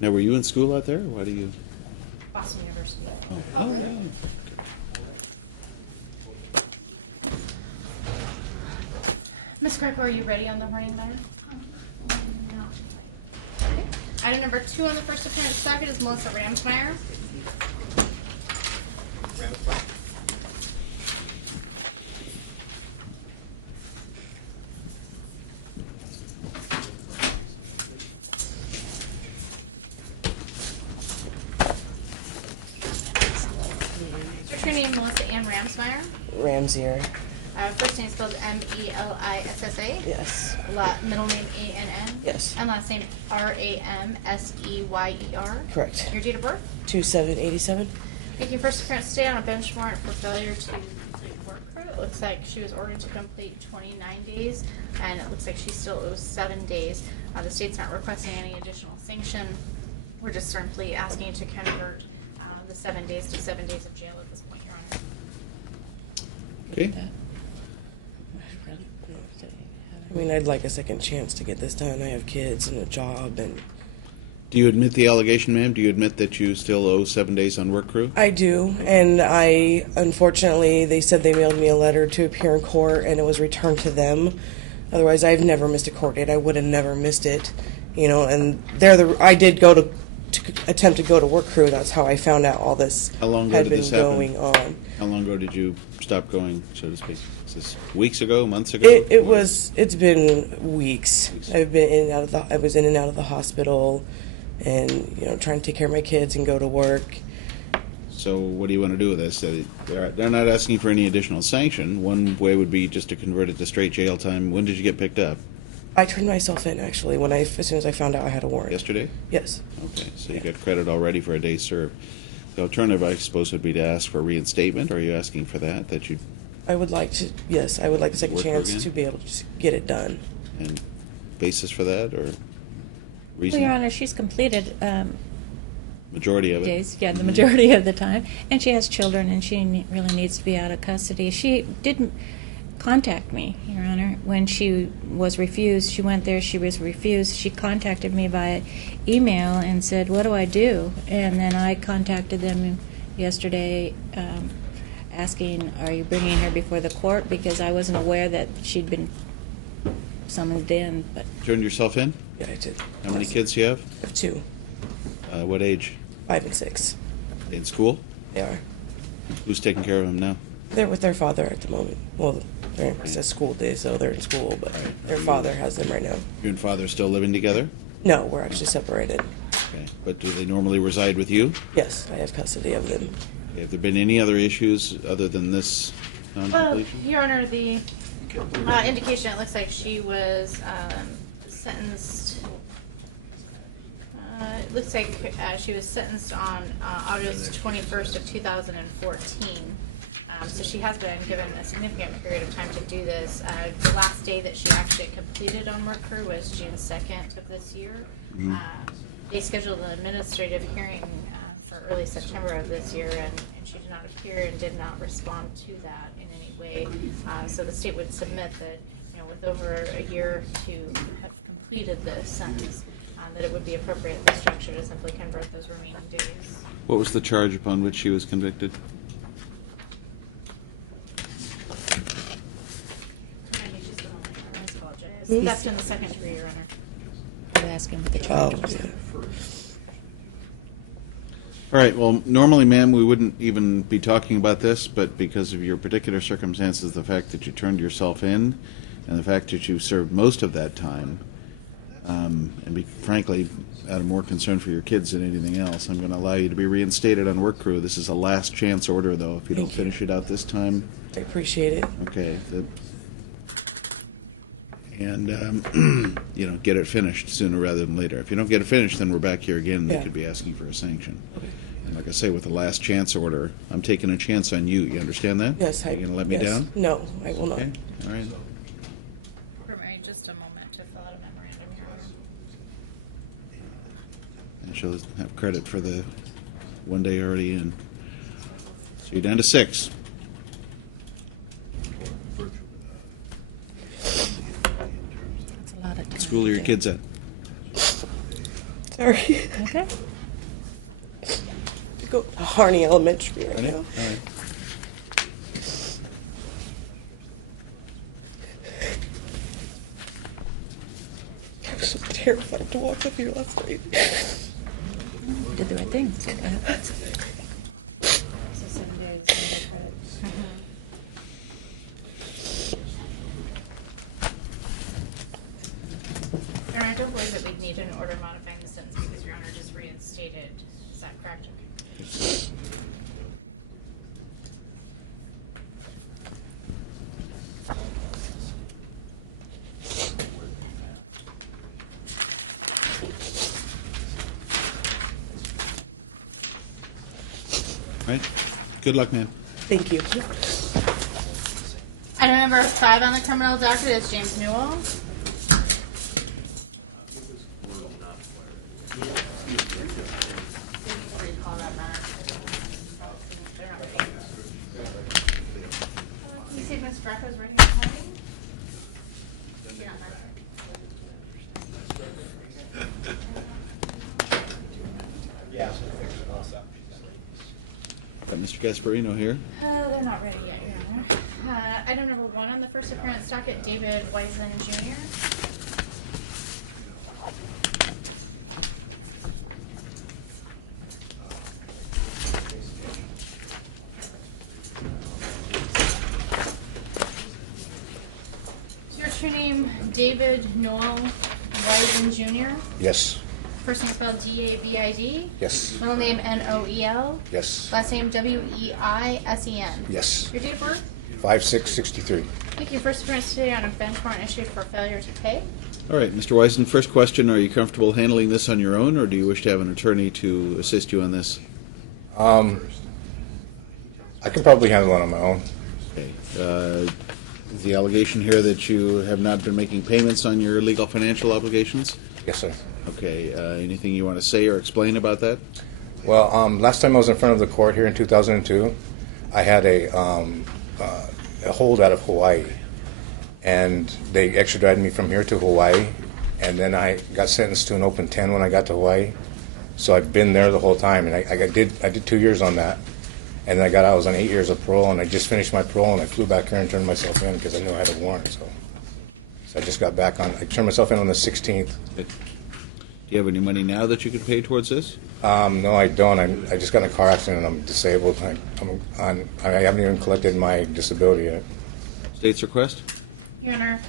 Now, were you in school out there? Or why do you? Boston University. Oh, yeah. Ms. Greco, are you ready on the warning letter? No. Okay. Item number 2 on the first appearance docket is Melissa Ramsmeyer. What's your name, Melissa Ann Ramsmeyer? Ramsier. First name spelled Melissa. Yes. Middle name Ann. Yes. And last name Ramseyer. Correct. Your date of birth? 2787. Making first appearance today on a bench warrant for failure to complete work crew. It looks like she was ordered to complete 29 days, and it looks like she still owes 7 days. The state's not requesting any additional sanction. We're just simply asking you to convert the 7 days to 7 days of jail at this point, Your Honor. Okay. I mean, I'd like a second chance to get this done. I have kids and a job, and Do you admit the allegation, ma'am? Do you admit that you still owe 7 days on work crew? I do. And unfortunately, they said they mailed me a letter to appear in court, and it was returned to them. Otherwise, I've never missed a court date. I would have never missed it, And I did go to attempt to go to work crew. That's how I found out all this How long ago had did been this happen? going on. How long ago did you stop going, so to speak? Is this weeks ago, months ago? It's been weeks. I've been in and out of I was in and out of the hospital, and trying to take care of my kids and go to work. So what do you want to do with this? They're not asking for any additional sanction. One way would be just to convert it to straight jail time. When did you get picked up? I turned myself in, actually, as soon as I found out I had a warrant. Yesterday? Yes. Okay, so you got credit already for a day served. The alternative, I suppose, would be to ask for reinstatement. Are you asking for that? I would like to, yes, I would like a second Work chance again? to be able to just get it done. And basis for that, or reason? Well, Your Honor, she's completed Majority of it? days, yeah, the majority of the time, and she has children, and she really needs to be out of custody. She didn't contact me, Your Honor, when she was refused. She went there, she was refused. She contacted me via email and said, "What do I do?" And then I contacted them yesterday asking, "Are you bringing her before the court?" Because I wasn't aware that she'd been summoned in. But Turned yourself in? Yeah, I did. How many kids do you have? I have 2, What age? 5 and 6. In school? They are. Who's taking care of them now? They're with their father at the moment. Well, it's a school day, so they're in school, but their father has them right now. You and father still living together? No, we're actually separated. Okay. But do they normally reside with you? Yes, I have custody of them. Have there been any other issues other than this Well, non-completion? Your Honor, the indication, it looks like she was sentenced. It looks like she was sentenced on August 21st of 2014. So she has been given a significant period of time to do this. The last day that she actually completed on work crew was June 2nd of this year. They scheduled an administrative hearing for early September of this year, and she did not appear and did not respond to that in any way. So the state would submit that, with over a year to have completed this sentence, that it would be appropriate in the structure to simply convert those remaining days. What was the charge upon which she was convicted? Theft in the second degree, Your Honor. I was asking what the charge was. Yeah. All right, well, normally, ma'am, we wouldn't even be talking about this, but because of your particular circumstances, the fact that you turned yourself in, and the fact that you served most of that time, and frankly, out of more concern for your kids than anything else, I'm going to allow you to be reinstated on work crew. This is a last chance order, though. If you don't finish it out this time, I appreciate it. okay. Get it finished sooner rather than later. If you don't get it finished, then we're back here again. They Yeah. could be asking for a sanction. Okay. And like I say, with the last chance order, I'm taking a chance on you. You understand that? Yes, Are you going to let me yes. down? No, I will not. Okay. All right. Permit just a moment to fill out a memorandum, Your Honor. And she'll have credit for the 1 day already in. So you're down to 6. That's a lot of time. What school are your kids at? Sorry. Okay. Go to Harney Elementary right Ready? now. All right. I was so terrified to walk up here last night. Did the right thing. Your Honor, I don't believe that we'd need an order modifying the sentence because Your Honor just reinstated. Is that correct? All right. Good luck, ma'am. Thank you. Item number 5 on the criminal docket is James Newell. You see Ms. Greco's ready to call me? You're not there. Got Mr. Gasparino here. They're not ready yet, Your Honor. Item number 1 on the first appearance docket, David Wiseman Jr. Is your true name David Noel Wiseman Jr.? Yes. First name spelled D-A-V-I-D? Yes. Middle name N-O-E-L? Yes. Last name W-E-I-S-E-N? Yes. Your date of birth? 5663. Thank you. First appearance today on a bench warrant issued for failure to pay. All right, Mr. Wiseman, first question, are you comfortable handling this on your own, or do you wish to have an attorney to assist you on this? I can probably handle it on my own. Okay. Is the allegation here that you have not been making payments on your legal financial obligations? Yes, sir. Okay. Anything you want to say or explain about that? Well, last time I was in front of the court here in 2002, I had a hold out of Hawaii, and they extradited me from here to Hawaii, and then I got sentenced to an open 10 when I got to Hawaii. So I've been there the whole time, and I did 2 years on that, and then I was on 8 years of parole, and I just finished my parole, and I flew back here and turned myself in because I knew I had a warrant. So I just got back on. I turned myself in on the 16th. Do you have any money now that you could pay towards this? No, I don't. I just got in a car accident, and I'm disabled. I haven't even collected my disability yet. State's request? Your Honor,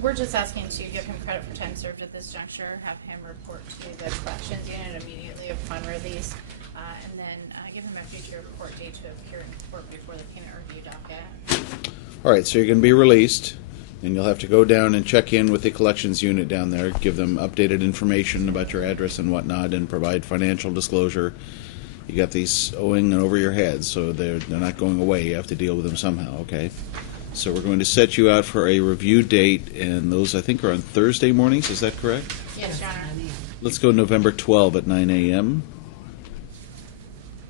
we're just asking to give him credit for time served at this juncture, have him report to the collections unit immediately upon release, and then give him a future court date to appear in court before the payment review docket. All right, so you're going to be released, and you'll have to go down and check in with the collections unit down there, give them updated information about your address and whatnot, and provide financial disclosure. You got these owing over your head, so they're not going away. You have to deal with them somehow, okay? So we're going to set you out for a review date, and those, I think, are on Thursday mornings. Is that correct? Yes, Your Honor. Let's go November 12 at 9 a.m.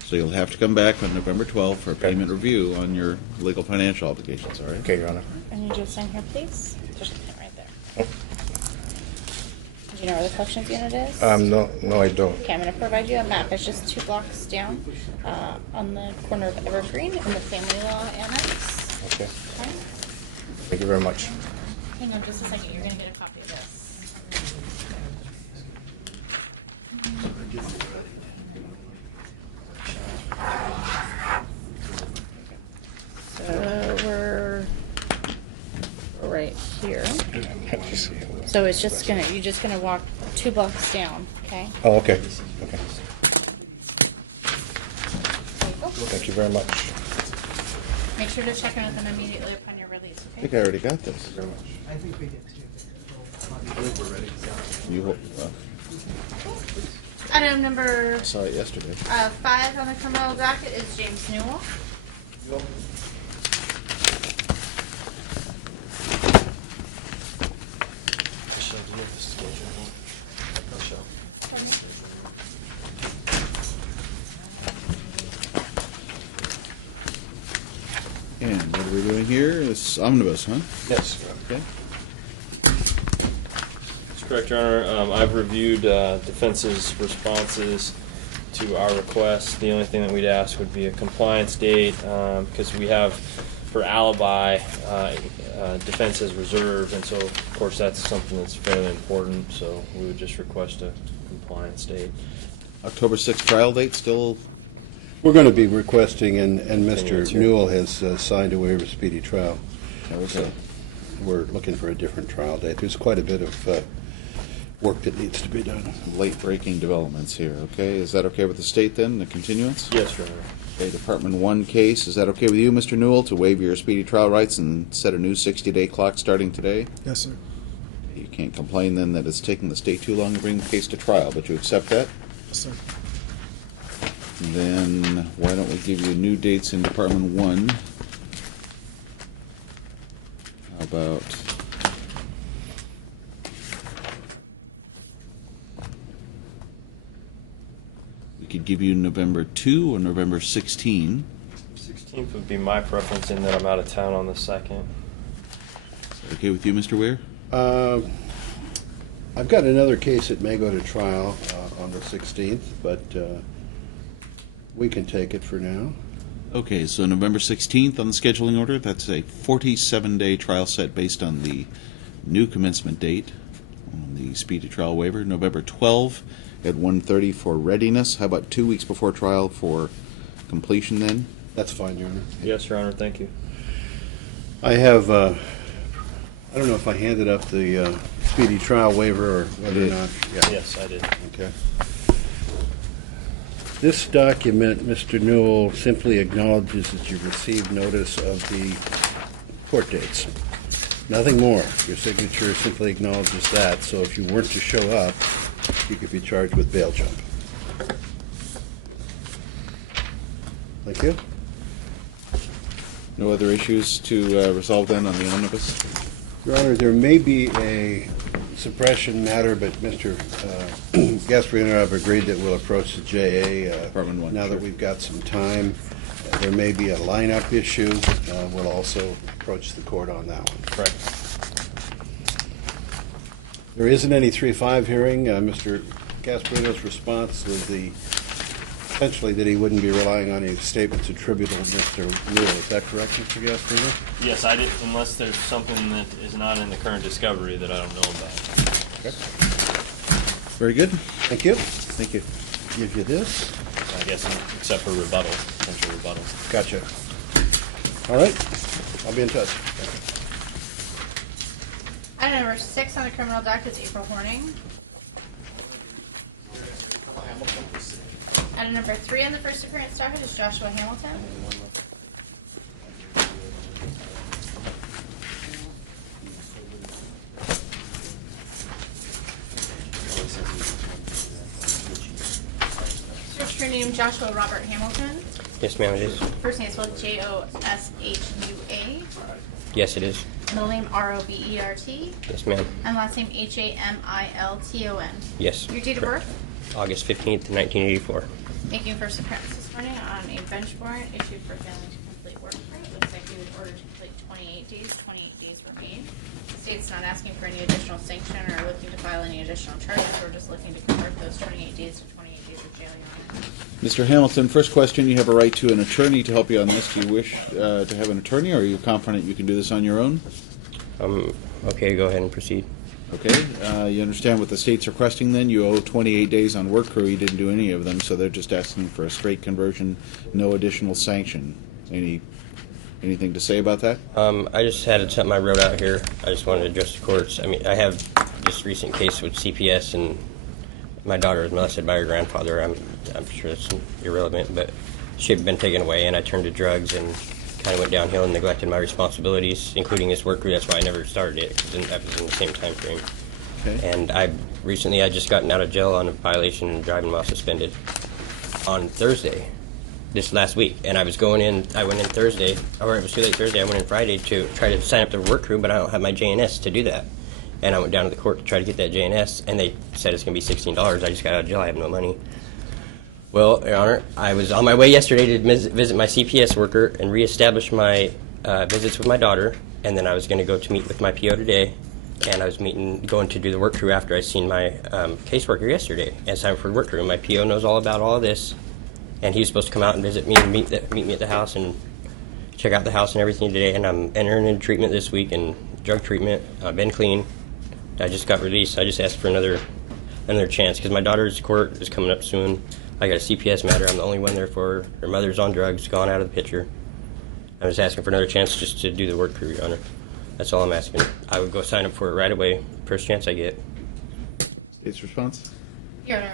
So you'll have to come back on November 12 for a payment review on your legal financial obligations, all right? Okay, Your Honor. I need you to sign here, please. There's a pen right there. Do you know where the collections unit is? No, I don't. Okay, I'm going to provide you a map. It's just 2 blocks down on the corner of Evergreen in the Family Law Annex. Okay. Okay. Thank you very much. Hang on just a second. You're going to get a copy of this. So we're right here. Let me see. So it's just you're just gonna walk 2 blocks down, okay? Oh, okay. Okay. There you go. Thank you very much. Make sure to check in with them immediately upon your release, I okay? think I already got this. I think we did too. You Item number saw it yesterday. 5 on the criminal docket is James Newell. And what are we doing here? This omnibus, huh? Yes. Okay. Mr. correct, Your Honor. I've reviewed defense's responses to our request. The only thing that we'd ask would be a compliance date, because we have, for alibi, defense is reserved, and so, of course, that's something that's fairly important, so we would just request a compliance date. October 6th trial date still? We're going to be requesting, and Mr. Continuance here. Newell has signed a waiver of speedy trial. Okay. So we're looking for a different trial date. There's quite a bit of work that needs to be done. Late-breaking developments here, okay? Is that okay with the state then, the continuance? Yes, Your Honor. Okay, Department 1 case, is that okay with you, Mr. Newell, to waive your speedy trial rights and set a new 60-day clock starting today? Yes, sir. You can't complain then that it's taking the state too long to bring the case to trial, but you accept that? Yes, sir. Then why don't we give you new dates in Department 1? How about we could give you November 2 or November 16. 16th would be my preference in that I'm out of town on the 2nd. Okay with you, Mr. Weir? I've got another case that may go to trial on the 16th, but we can take it for now. Okay, so November 16th on the scheduling order. That's a 47-day trial set based on the new commencement date on the speedy trial waiver. November 12 at 1:30 for readiness. How about 2 weeks before trial for completion then? That's fine, Your Honor. Yes, Your Honor, thank you. I have, I don't know if I handed up the speedy trial waiver or whether or not. Yeah. Yes, I did. Okay. This document, Mr. Newell, simply acknowledges that you've received notice of the court dates. Nothing more. Your signature simply acknowledges that, so if you weren't to show up, you could be charged with bail jump. Thank you. No other issues to resolve then on the omnibus? Your Honor, there may be a suppression matter, but Mr. Gasparino and I have agreed that we'll approach the JA Department 1, now sure. that we've got some time. There may be a lineup issue. We'll also approach the court on that one. Correct. There isn't any 3-5 hearing. Mr. Gasparino's response was essentially that he wouldn't be relying on any statements attributable to Mr. Newell. Is that correct, Mr. Gasparino? Yes, I did, unless there's something that is not in the current discovery that I don't know about. Okay. Very good. Thank you. Thank you. Give you this. I guess, except for rebuttal, potential rebuttal. Gotcha. All right. I'll be in touch. Item number 6 on the criminal docket is April Horning. Item number 3 on the first appearance docket is Joshua Hamilton. Search for name Joshua Robert Hamilton. Yes, ma'am, it is. First name is spelled Joshua. Yes, it is. Middle name Robert. Yes, ma'am. And last name Hamilton. Yes. Your date of birth? August 15th, 1984. Making first appearance this morning on a bench warrant issued for failing to complete work permit. Looks like you were ordered to complete 28 days. 28 days remain. The state's not asking for any additional sanction or looking to file any additional charges. We're just looking to convert those 28 days to 28 days of jail, Your Honor. Mr. Hamilton, first question, you have a right to an attorney to help you on this. Do you wish to have an attorney, or are you confident you can do this on your own? Okay, go ahead and proceed. Okay, you understand what the state's requesting then? You owe 28 days on work crew, you didn't do any of them, so they're just asking for a straight conversion, no additional sanction. Anything to say about that? I just had something I wrote out here. I just wanted to address the courts. I mean, I have this recent case with CPS, and my daughter was molested by her grandfather. I'm sure that's irrelevant, but she had been taken away, and I turned to drugs and kind of went downhill and neglected my responsibilities, including this work crew. That's why I never started it, because that was in the same time frame. Okay. And I just gotten out of jail on a violation and driving while suspended on Thursday, this last week. And I went in Thursday, or it was too late Thursday. I went in Friday to try to sign up the work crew, but I don't have my JNS to do that. And I went down to the court to try to get that JNS, and they said it's going to be $16. I just got out of jail. I have no money. Well, Your Honor, I was on my way yesterday to visit my CPS worker and reestablish my visits with my daughter, and then I was going to go to meet with my PO today and I was going to do the work crew after I seen my caseworker yesterday and signed for the work crew. My PO knows all about all of this, and he was supposed to come out and visit me and meet me at the house and check out the house and everything today. And I'm entering into treatment this week and drug treatment. I've been clean. I just got released. I just asked for another chance because my daughter's court is coming up soon. I got a CPS matter. I'm the only one there for her. Her mother's on drugs, gone out of the picture. I'm just asking for another chance just to do the work crew, Your Honor. That's all I'm asking. I would go sign up for it right away, first chance I get. State's response? Your Honor,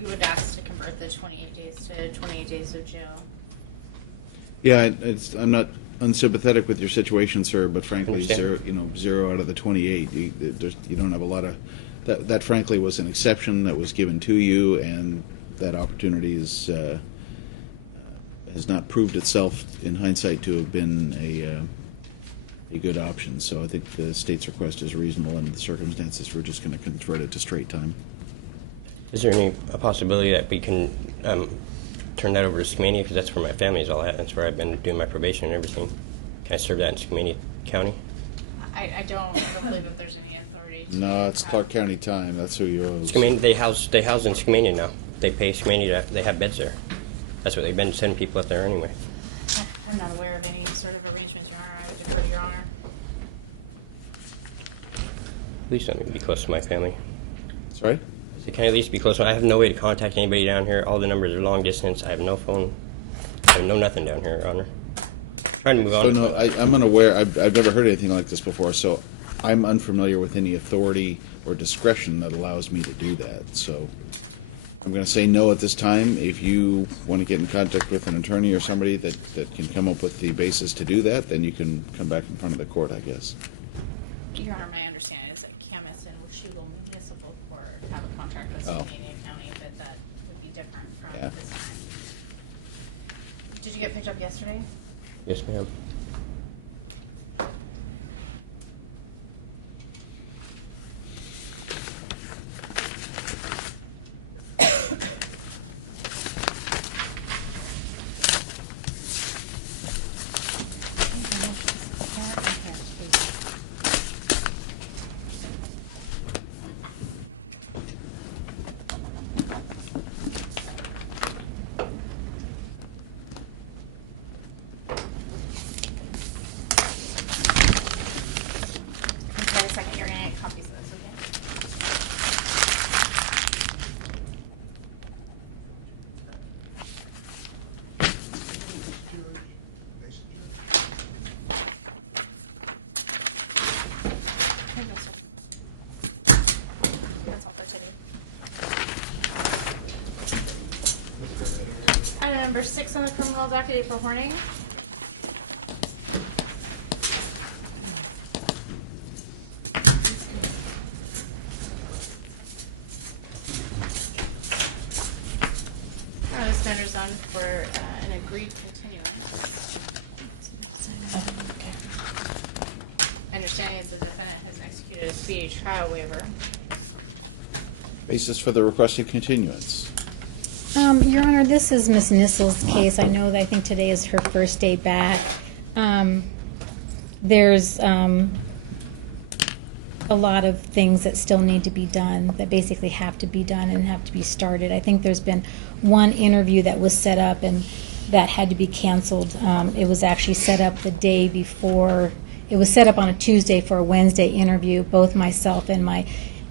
we would ask to convert the 28 days to 28 days of jail. Yeah, I'm not unsympathetic with your situation, sir, but frankly, Understand. 0 out of the 28, you don't have a lot of. That frankly was an exception that was given to you, and that opportunity has not proved itself in hindsight to have been a good option. So I think the state's request is reasonable under the circumstances. We're just going to convert it to straight time. Is there a possibility that we can turn that over to Skamania, because that's where my family's all at. That's where I've been doing my probation and everything. Can I serve that in Skamania County? I don't believe that there's any authority to No, it's Clark County time. That's who you owe. Skamania, they house in Skamania now. They pay Skamania they have beds there. That's what they've been sending people up there anyway. I'm not aware of any sort of arrangements, Your Honor. I would defer to Your Honor. At least let me be close to my family. Sorry? So can I at least be close? I have no way to contact anybody down here. All the numbers are long distance. I have no phone. I have no nothing down here, Your Honor. Trying to move on. So no, I'm unaware. I've never heard anything like this before. So I'm unfamiliar with any authority or discretion that allows me to do that. So I'm going to say no at this time. If you want to get in contact with an attorney or somebody that can come up with the basis to do that, then you can come back in front of the court, I guess. Your Honor, my understanding is that Camas and Washougal Municipal Court have a contract with Oh. Skamania County, but that would be different from Yeah. this time. Did you get picked up yesterday? Yes, ma'am. Okay, a second, you're gonna get copies of this, okay? Here you go, sir. That's all for today. Item number 6 on the criminal docket, April Horning. This matter's on for an agreed continuance. Understanding that the defendant has executed a speedy trial waiver. Basis for the requested continuance. Your Honor, this is Miss Nissel's case. I know that I think today is her first day back. There's a lot of things that still need to be done, that basically have to be done and have to be started. I think there's been one interview that was set up and that had to be canceled. It was actually set up the day before. It was set up on a Tuesday for a Wednesday interview. Both myself and my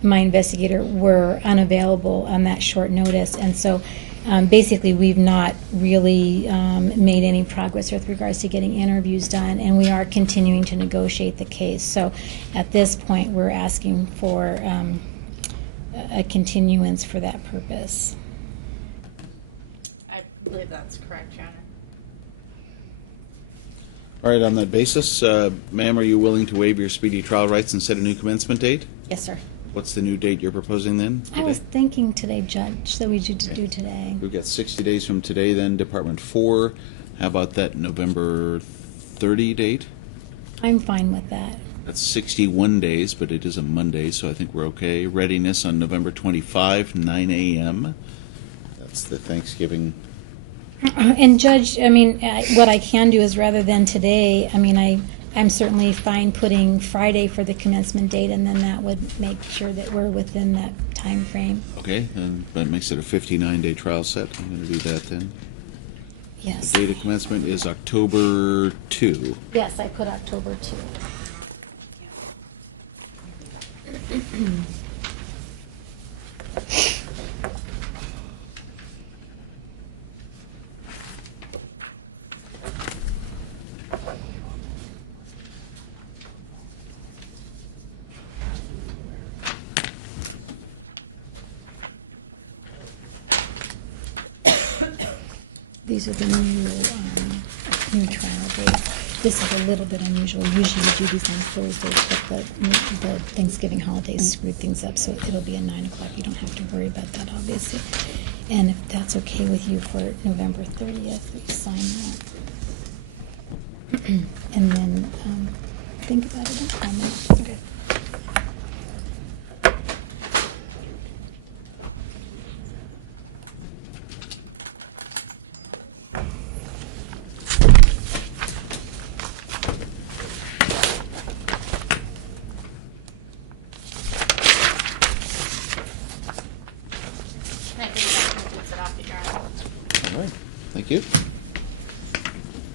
investigator were unavailable on that short notice, and so basically we've not really made any progress with regards to getting interviews done, and we are continuing to negotiate the case. So at this point we're asking for a continuance for that purpose. I believe that's correct, Your Honor. All right, on that basis, ma'am, are you willing to waive your speedy trial rights and set a new commencement date? Yes, sir. What's the new date you're proposing then? I was thinking today, Judge, that we should do today. We've got 60 days from today then, Department 4. How about that November 30 date? I'm fine with that. That's 61 days, but it is a Monday, so I think we're okay. Readiness on November 25, 9 a.m. That's the Thanksgiving. And Judge, I mean, what I can do is rather than today, I mean, I'm certainly fine putting Friday for the commencement date, and then that would make sure that we're within that time frame. Okay, and that makes it a 59-day trial set. I'm going to do that then. Yes. Date of commencement is October 2. Yes, I put October 2. These are the new trial dates. This is a little bit unusual. Usually we do these on Thursdays, but the Thanksgiving holidays screwed things up, so it'll be at 9 o'clock. You don't have to worry about that, obviously. And if that's okay with you for November 30th, we sign that. And then think about it and call me. Okay. That takes it off the journal. All right, thank you.